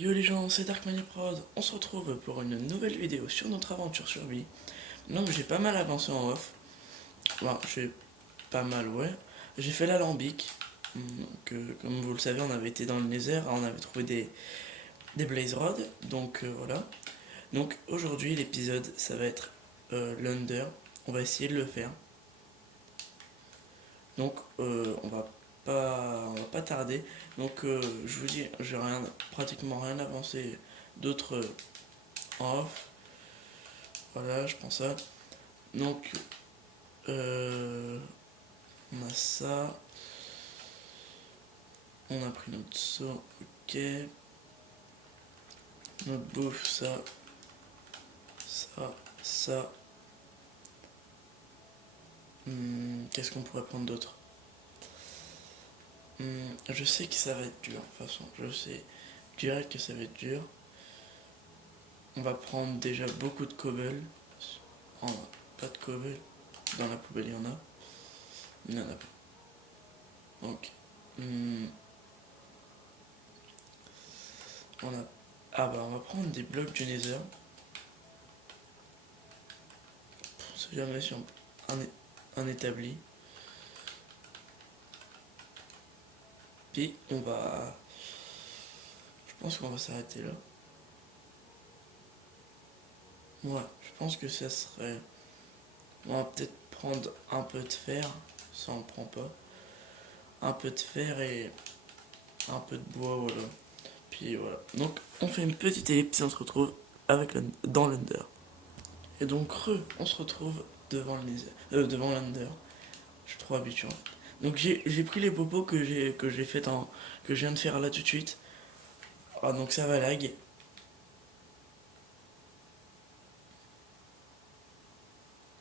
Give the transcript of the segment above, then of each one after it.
Yo les gens, c'est Darkmaniprod, on se retrouve pour une nouvelle vidéo sur notre aventure sur Bi. Donc j'ai pas mal avancé en off. Bon, j'ai pas mal, ouais. J'ai fait l'alambic. Donc comme vous le savez, on avait été dans le Nether, on avait trouvé des Blaze Rods. Donc voilà. Donc aujourd'hui l'épisode ça va être l'Under. On va essayer de le faire. Donc on va pas tarder. Donc je vous dis, j'ai pratiquement rien avancé d'autre en off. Voilà, je prends ça. Donc, on a ça. On a pris notre saut, ok. Notre bouffe, ça. Qu'est-ce qu'on pourrait prendre d'autre? Je sais que ça va être dur, de toute façon. Je sais direct que ça va être dur. On va prendre déjà beaucoup de cobble. Oh, pas de cobble. Dans la poubelle, il y en a. Il n'y en a pas. Donc, on a... Ah bah, on va prendre des blocs du Nether. On sait jamais si un établi. Puis on va... Je pense qu'on va s'arrêter là. Ouais, je pense que ça serait... On va peut-être prendre un peu de fer. Ça on prend pas. Un peu de fer et un peu de bois, voilà. Puis voilà. Donc on fait une petite ellipse et on se retrouve dans l'Under. Et donc on se retrouve devant devant l'Under. Je suis trop habitué. Donc j'ai pris les popos que j'ai fait que je viens de faire là tout de suite. Ah, donc ça va lag.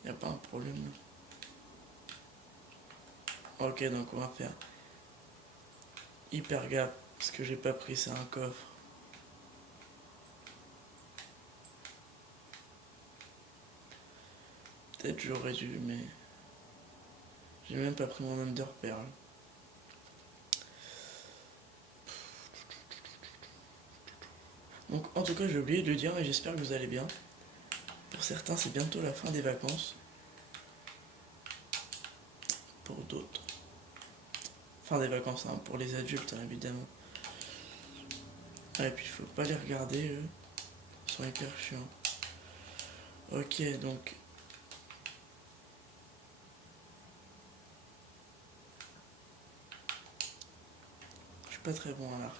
Y a pas un problème. Ok, donc on va faire hyper gaffe parce que j'ai pas pris ça un coffre. Peut-être j'aurais dû, mais j'ai même pas pris mon Under Pearl. Donc en tout cas j'ai oublié de le dire et j'espère que vous allez bien. Pour certains c'est bientôt la fin des vacances. Pour d'autres. Fin des vacances hein, pour les adultes hein, évidemment. Ah, et puis il faut pas les regarder eux. Ils sont hyper chiants. Ok donc. Je suis pas très bon à l'arc.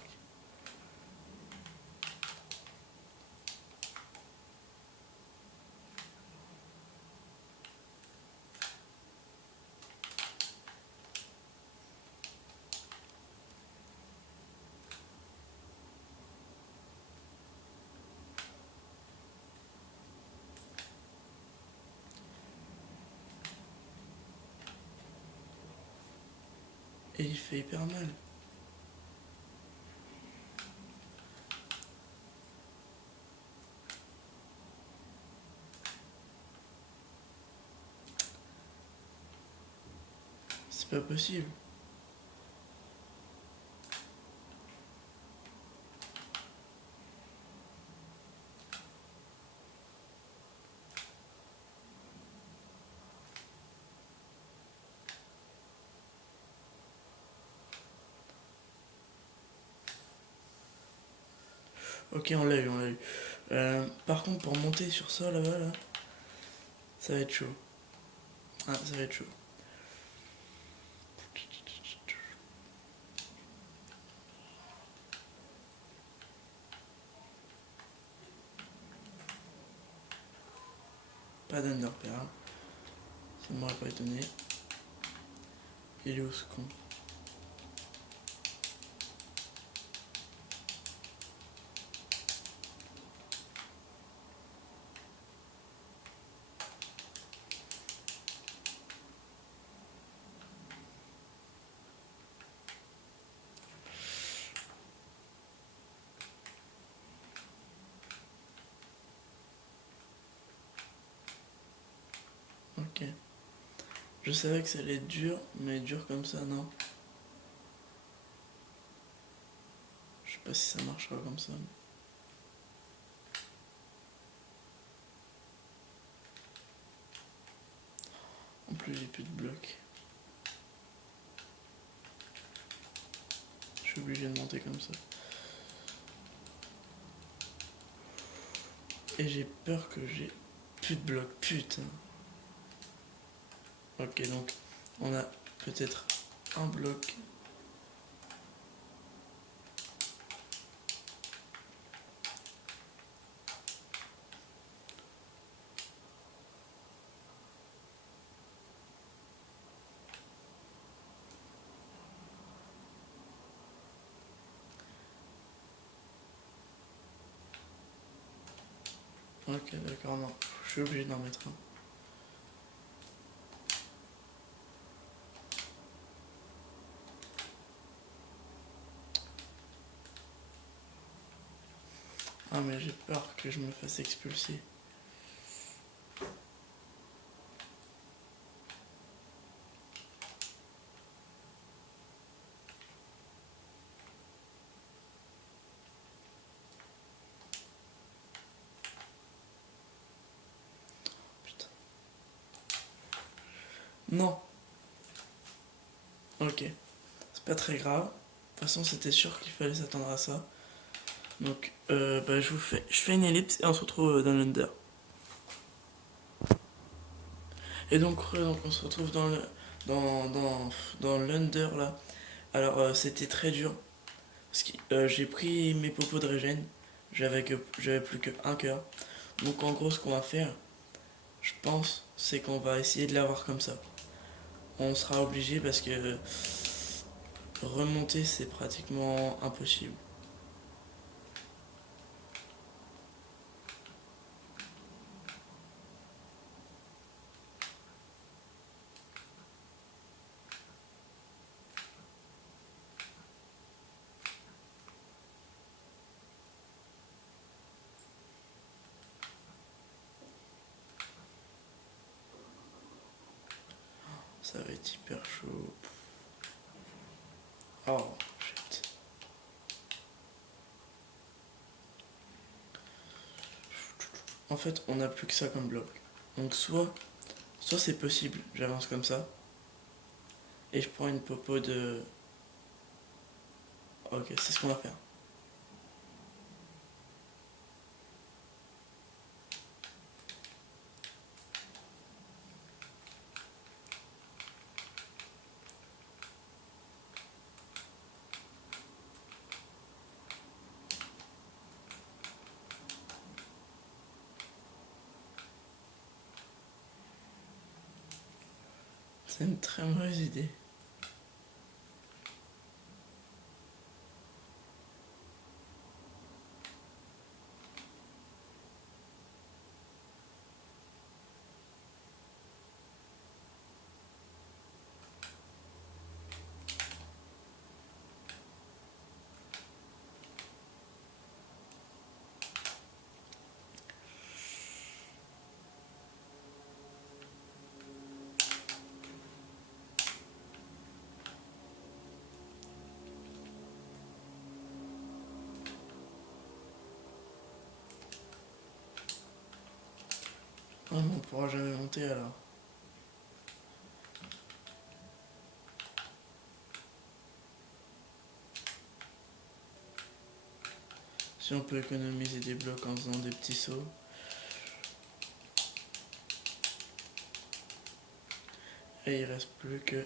Et il fait hyper mal. C'est pas possible. Ok on l'a eu, on l'a eu. Par contre pour monter sur ça là-bas là, ça va être chaud. Ah ça va être chaud. Pas d'Underpearl. Ça m'aurait pas étonné. Il est où ce con? Ok. Je savais que ça allait être dur, mais dur comme ça, non. Je sais pas si ça marchera comme ça. En plus j'ai plus de blocs. Je suis obligé de monter comme ça. Et j'ai peur que j'ai plus de blocs, putain. Ok, donc on a peut-être un bloc. Ok, d'accord, non. Je suis obligé d'en mettre un. Ah, mais j'ai peur que je me fasse expulser. Putain. Non. Ok. C'est pas très grave. De toute façon, c'était sûr qu'il fallait s'attendre à ça. Donc, bah, je fais une ellipse et on se retrouve dans l'under. Et donc on se retrouve dans l'under là. Alors, c'était très dur. Parce que j'ai pris mes popos de régène. J'avais plus qu'un cœur. Donc, en gros, ce qu'on va faire, je pense, c'est qu'on va essayer de l'avoir comme ça. On sera obligé parce que remonter, c'est pratiquement impossible. Ça va être hyper chaud. Oh, shit. En fait, on n'a plus que ça comme bloc. Donc soit c'est possible, j'avance comme ça. Et je prends une popo de... Ok, c'est ce qu'on va faire. C'est une très mauvaise idée. Oh, mais on pourra jamais monter alors. Si on peut économiser des blocs en faisant des petits sauts. Et il reste plus que...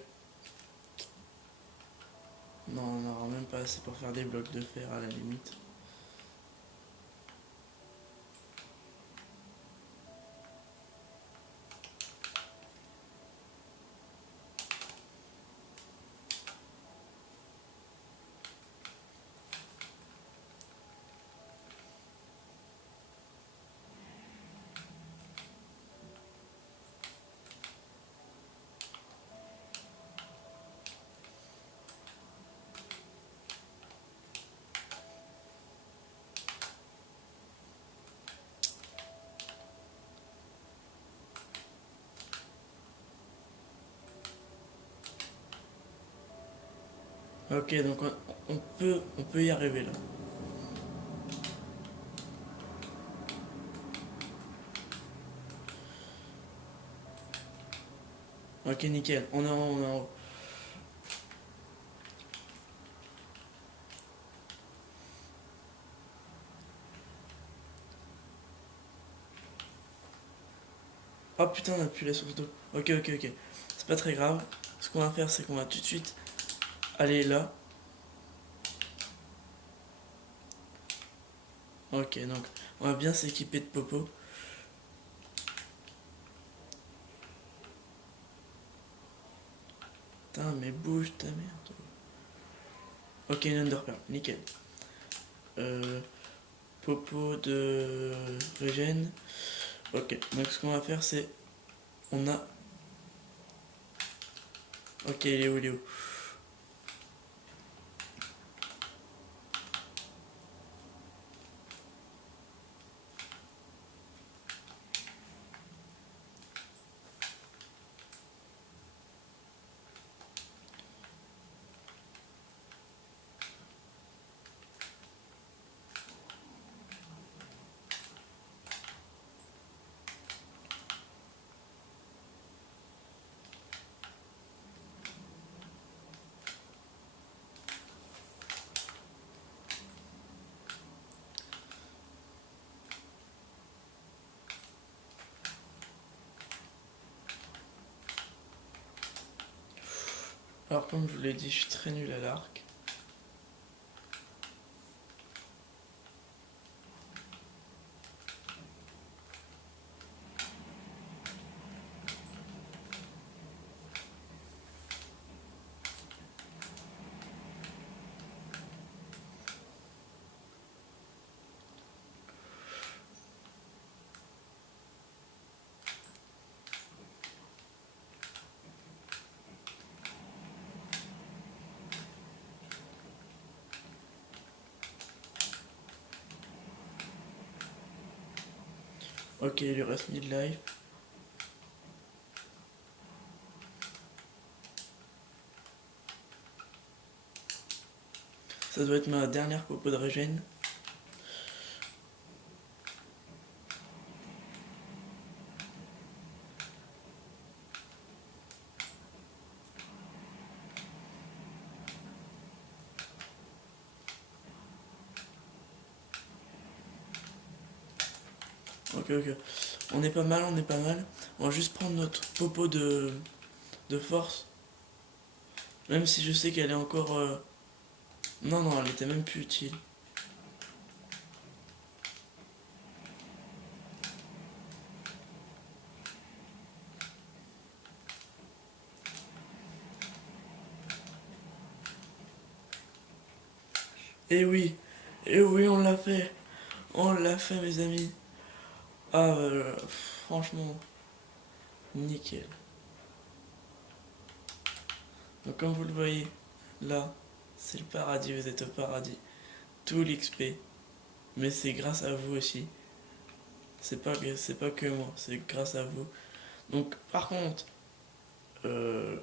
Non, on n'aura même pas assez pour faire des blocs de fer à la limite. Ok, donc on peut y arriver là. Ok, nickel. On est en haut, on est en haut. Oh putain, on a plus la source d'eau. Ok, ok, ok. C'est pas très grave. Ce qu'on va faire, c'est qu'on va tout de suite aller là. Ok, donc on va bien s'équiper de popo. Putain, mais bouge ta merde. Ok, une underpearl, nickel. Euh, Popo de régène. Ok, donc ce qu'on va faire, c'est. On a. Ok, il est où, il est où? Alors, comme je vous l'ai dit, je suis très nul à l'arc. Ok, il lui reste 1000 life. Ça doit être ma dernière popo de régène. Ok, ok. On est pas mal, on est pas mal. On va juste prendre notre popo de force. Même si je sais qu'elle est encore. Non, non, elle était même plus utile. Et oui, et oui, on l'a fait. On l'a fait, mes amis. Ah, franchement, nickel. Donc, comme vous le voyez, là, c'est le paradis, vous êtes au paradis. Tout l'XP. Mais c'est grâce à vous aussi. C'est pas que moi, c'est grâce à vous. Donc, par contre, euh,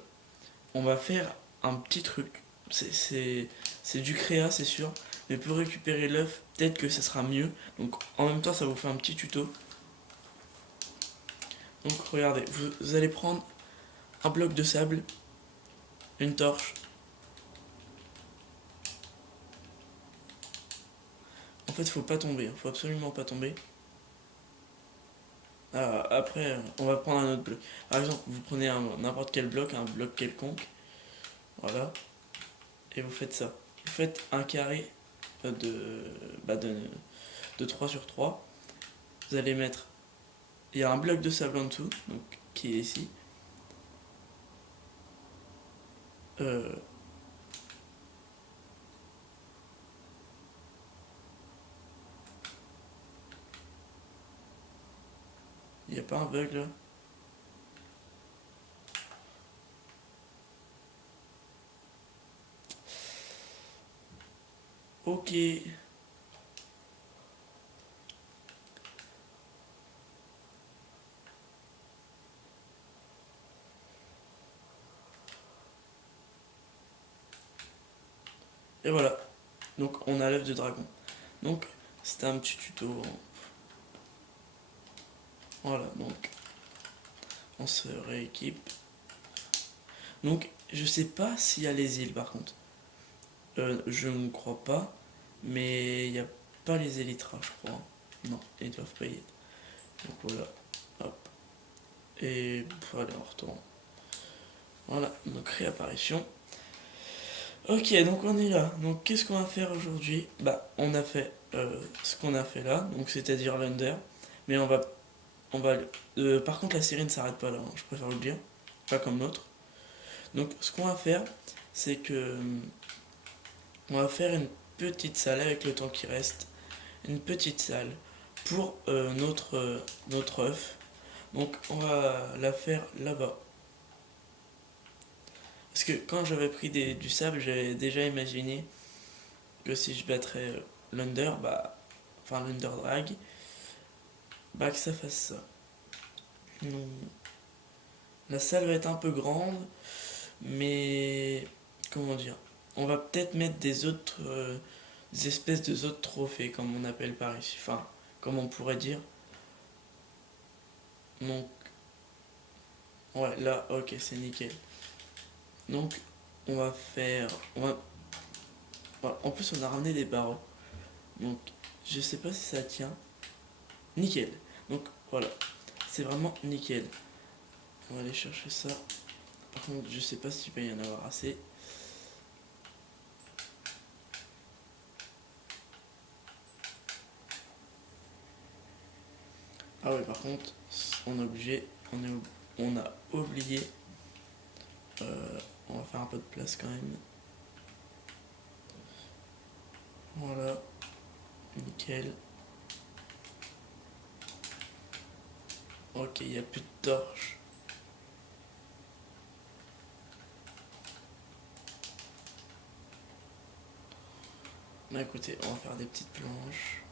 on va faire un petit truc. C'est du créa, c'est sûr. Mais pour récupérer l'œuf, peut-être que ça sera mieux. Donc, en même temps, ça vous fait un petit tuto. Donc, regardez, vous allez prendre un bloc de sable, une torche. En fait, faut pas tomber, faut absolument pas tomber. Après, on va prendre un autre bloc. Par exemple, vous prenez n'importe quel bloc, un bloc quelconque. Voilà. Et vous faites ça. Vous faites un carré de, bah de 3 sur 3. Vous allez mettre. Il y a un bloc de sable en dessous, donc, qui est ici. Euh, il n'y a pas un bug là. Ok. Et voilà. Donc on a l'œuf de dragon. Donc c'était un petit tuto. Voilà, donc on se rééquipe. Donc je sais pas s'il y a les îles par contre. Je ne crois pas, mais il n'y a pas les élytras, je crois. Non, ils doivent pas y être. Donc voilà, hop. Et voilà, on retourne. Voilà, donc réapparition. Ok, donc on est là. Donc qu'est-ce qu'on va faire aujourd'hui? Bah, on a fait ce qu'on a fait là, donc c'est-à-dire l'Under. Mais par contre, la série ne s'arrête pas là, hein, je préfère le dire. Pas comme l'autre. Donc ce qu'on va faire, c'est que on va faire une petite salle avec le temps qui reste. Une petite salle pour notre œuf. Donc on va la faire là-bas. Parce que quand j'avais pris du sable, j'avais déjà imaginé que si je battrais l'Under, enfin l'Under Drag, que ça fasse ça. Donc, la salle va être un peu grande, mais comment dire, on va peut-être mettre des espèces de autres trophées, comme on appelle par ici, enfin, comme on pourrait dire. Donc, ouais, là, ok, c'est nickel. Donc, on va faire, voilà. En plus, on a ramené des barreaux. Donc, je sais pas si ça tient. Nickel. Donc, voilà, c'est vraiment nickel. On va aller chercher ça. Par contre, je sais pas s'il va y en avoir assez. Ah ouais, par contre, on est obligé, on a oublié. On va faire un peu de place quand même. Voilà, nickel. Ok, il n'y a plus de torches. Bah écoutez, on va faire des petites planches.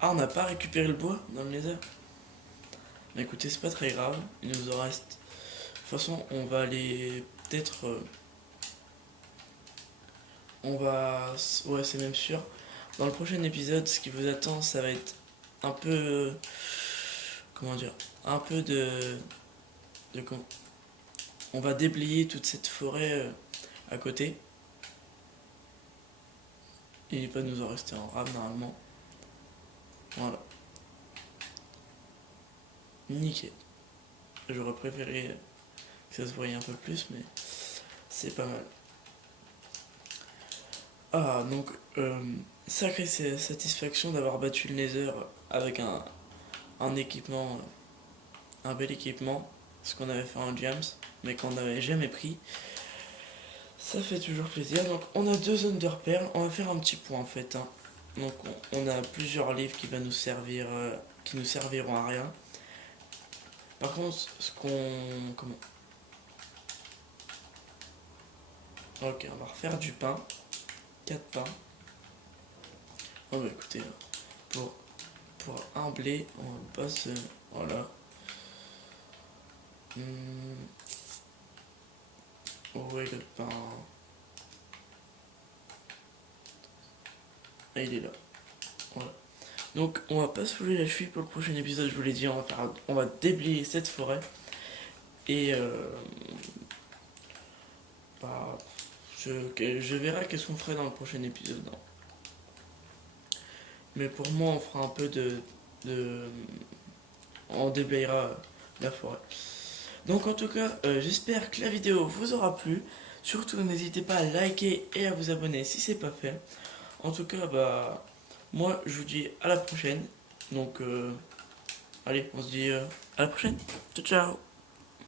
Ah, on n'a pas récupéré le bois dans le nether. Mais écoutez, c'est pas très grave. Il nous en reste. De toute façon, on va aller peut-être. On va. Ouais, c'est même sûr. Dans le prochain épisode, ce qui vous attend, ça va être un peu. Comment dire? Un peu de on va déblayer toute cette forêt à côté. Il va nous en rester en rame normalement. Voilà. Nickel. J'aurais préféré que ça se voyait un peu plus, mais c'est pas mal. Ah, donc, sacrée satisfaction d'avoir battu le Nether avec un équipement, un bel équipement, ce qu'on avait fait en Jams, mais qu'on n'avait jamais pris. Ça fait toujours plaisir. Donc, on a 2 Underpearls. On va faire un petit point en fait, hein. Donc, on a plusieurs livres qui va nous servir, qui nous serviront à rien. Par contre, comment? Ok, on va refaire du pain. 4 pains. Oh bah écoutez, pour un blé, on passe. Voilà. Ouais, le pain. Ah, il est là. Voilà. Donc, on va pas saouler la cheville pour le prochain épisode, je vous l'ai dit. On va déblayer cette forêt. Et bah, je verrai qu'est-ce qu'on ferait dans le prochain épisode, hein. Mais pour moi, on fera un peu on déblayera la forêt. Donc en tout cas, j'espère que la vidéo vous aura plu. Surtout, n'hésitez pas à liker et à vous abonner si c'est pas fait. En tout cas, moi, je vous dis à la prochaine. Donc, allez, on se dit à la prochaine. Ciao, ciao.